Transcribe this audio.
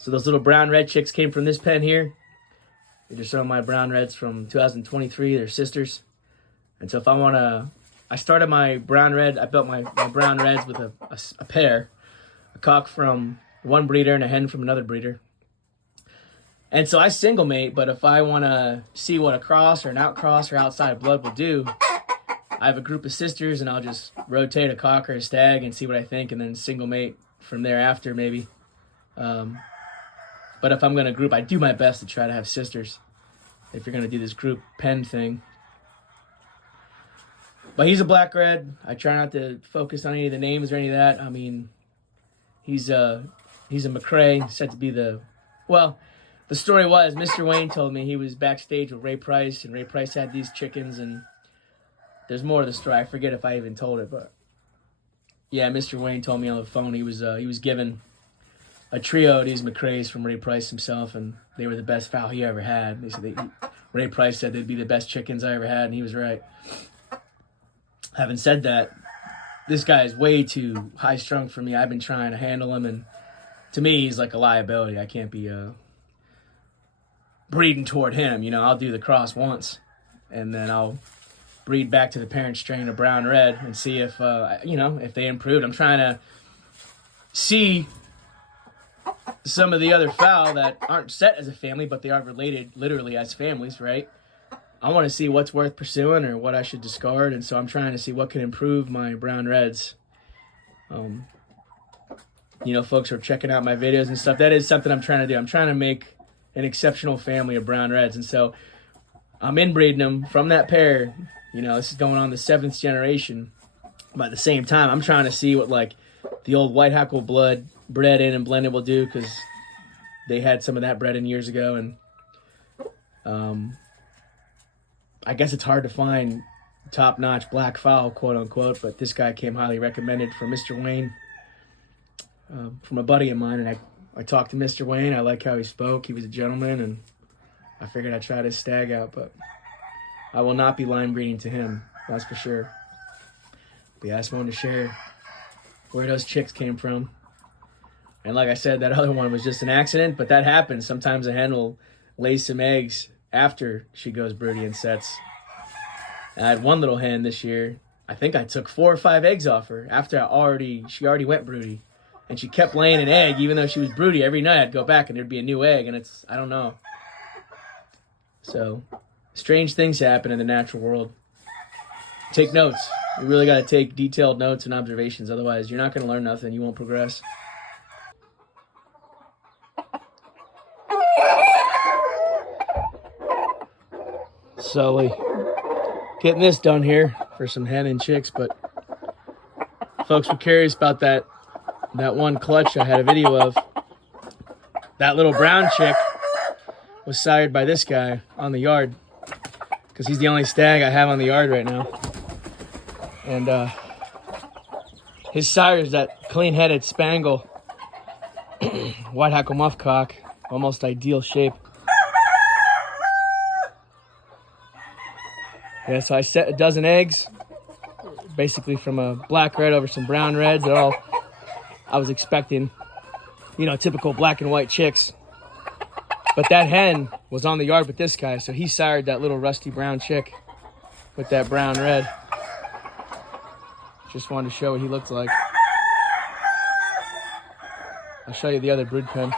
So those little brown red chicks came from this pen here. These are some of my brown reds from 2023. They're sisters. And so if I want to, I started my brown red, I built my brown reds with a pair, a cock from one breeder and a hen from another breeder. And so I single mate, but if I want to see what a cross or an outcross or outside blood will do, I have a group of sisters and I'll just rotate a cock or a stag and see what I think and then single mate from there after maybe. But if I'm going to group, I do my best to try to have sisters if you're going to do this group pen thing. But he's a black red. I try not to focus on any of the names or any of that. I mean, he's a McRae, said to be the story was Mr. Wayne told me he was backstage with Ray Price, and Ray Price had these chickens, and there's more to the story. I forget if I even told it, but yeah, Mr. Wayne told me on the phone he was given a trio of these McRaes from Ray Price himself, and they were the best fowl he ever had. They said Ray Price said they'd be the best chickens I ever had, and he was right. Having said that, this guy is way too high-strung for me. I've been trying to handle him, and to me, he's like a liability. I can't be breeding toward him. You know, I'll do the cross once, and then I'll breed back to the parent strain of brown red and see if, if they improved. I'm trying to see some of the other fowl that aren't set as a family, but they are related literally as families, right? I want to see what's worth pursuing or what I should discard, and so I'm trying to see what can improve my brown reds. Folks are checking out my videos and stuff. That is something I'm trying to do. I'm trying to make an exceptional family of brown reds, and so I'm inbreeding them from that pair. This is going on the 7th generation, but at the same time, I'm trying to see what like the old white hackle blood bred in and blended will do, because they had some of that bred in years ago, and I guess it's hard to find top-notch black fowl, quote-unquote, but this guy came highly recommended from Mr. Wayne, from a buddy of mine, and I talked to Mr. Wayne. I like how he spoke. He was a gentleman, and I figured I'd try this stag out, but I will not be line breeding to him, that's for sure. But yeah, I just wanted to share where those chicks came from. And like I said, that other one was just an accident, but that happens. Sometimes a hen will lay some eggs after she goes broody and sets. And I had one little hen this year. I think I took 4 or 5 eggs off her after she already went broody. And she kept laying an egg, even though she was broody. Every night I'd go back and there'd be a new egg, and I don't know. So, strange things happen in the natural world. Take notes. You really got to take detailed notes and observations. Otherwise, you're not going to learn nothing. You won't progress. Slowly getting this done here for some hen and chicks, but folks were curious about that one clutch I had a video of. That little brown chick was sired by this guy on the yard, because he's the only stag I have on the yard right now. And his sire is that clean-headed Spangle white hackle muff cock, almost ideal shape. Yeah, so I set a dozen eggs, basically from a black red over some brown reds. They're all, I was expecting, typical black and white chicks. But that hen was on the yard with this guy, so he sired that little rusty brown chick with that brown red. Just wanted to show what he looked like. I'll show you the other brood pen.